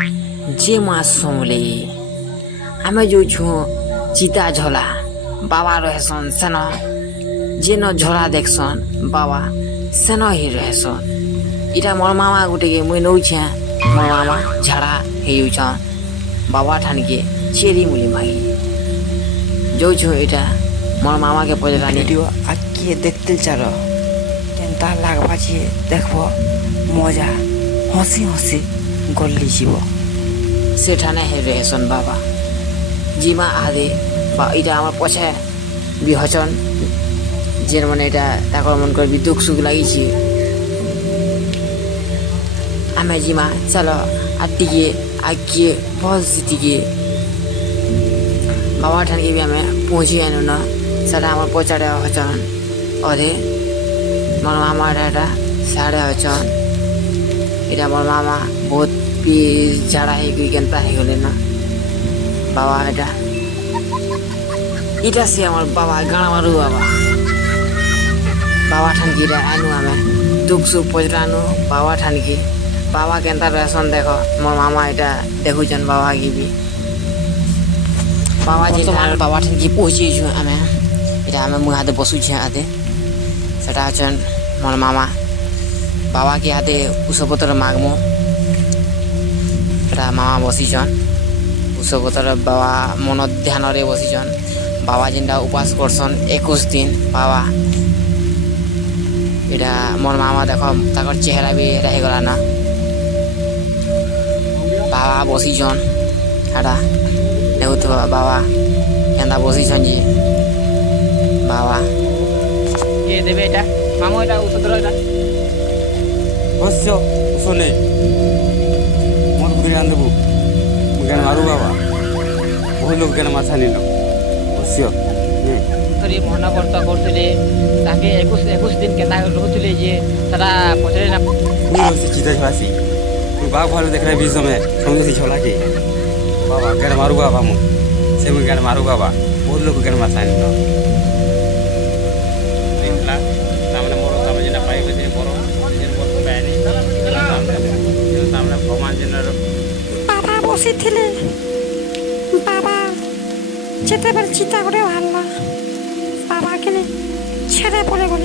जे माँ समले आमे जो छु चिता झोला बाबा रहेसन सेन जे न झोला देखसन बाबा सेन ही रहेसन इटा मोर मामा गुटे के मुई नौछे मोर मामा झाड़ा हेउछन बाबा ठान के चेरी मुली मागी जो छु इटा मोर मामा के पजरानी ভিডিও আজকে দেখতে চার কেনতা লাগবা যে দেখব মজা হসি হসি গল্লি যাব সেঠানে হে रहेसन बाबा जिमा आदे बा इटा আমার পছে বিহচন যে মানে এটা তাকর মন করে দুঃখ সুখ লাগিছি আমি জিমা চলো আটিকে আগে বলছিটিকে বাবা ঠানকে বি আমি পৌঁছি আনো না সেটা আমার পচাড়ে হচন অধে মোর মামার এটা সাড়ে হচন এটা মোর মামা বহুত ঝাড়া হয়ে গই কেনতা হয়ে গেলে না বাবা এটা সে আমার বাবা গাঁড়া মারু বাবা বাবা ঠানকি আনু আমি দুঃখ সুখ পচরানু বাবা ঠানকি বাবা কেনতা রেশন দেখো মোর মামা এটা দেখুছেন বাবা গিবি বাবা যে বাবা ঠানকি পৌঁছেছু আমি এটা আমি মুই হাতে বসুছে হাতে সেটা হচ্ছেন মোর মামা বাবাকে হাতে উষপত্র মাগমু এটা মামা বসিছন উষপত্র বাবা মন ধ্যানরে বসিছন বাবা যেটা উপাস করছন 21 দিন বাবা এটা মোর মামা দেখো তাকর চেহারা বি এটা হয়ে গলা না বাবা বসিছন এটা দেখুথ বাবা কেনতা বসিছন যে বাবা এ দেবে এটা মামু এটা ওষুধ এটা বসছ শুনে মোর বুড়ি আন দেবো মুখান মারু বাবা বহু লোক কেন মাছা নিল বসছ କରି ମନା ବର୍ତ୍ତା କରୁଥିଲେ ତାକେ 21 ଦିନ କେନ୍ତା ରହୁଥିଲେ ଯେ ସେଟା ପଚରେ ନା তুই হচ্ছে চিতা ঝাসি তুই বাঘ ভালো দেখলে বিষ সময় সঙ্গে সেই ছলাকে বাবা কেন মারু বাবা মু সে মুই কেন মারু বাবা বহু লোক কেন মাছা নিল ତାମାନେ ମୋର ତମେ ଯେଟା ପାଇବେ ସେ ବର ଯେନ୍ ବର ପାଇନି ତାମାନେ ଭଗବାନ ଯେନର বাবা বসেছিলে বাবা যেতেবার চিতা করে ভাল্লা বাবা কেনে ছেড়ে পড়ে গেল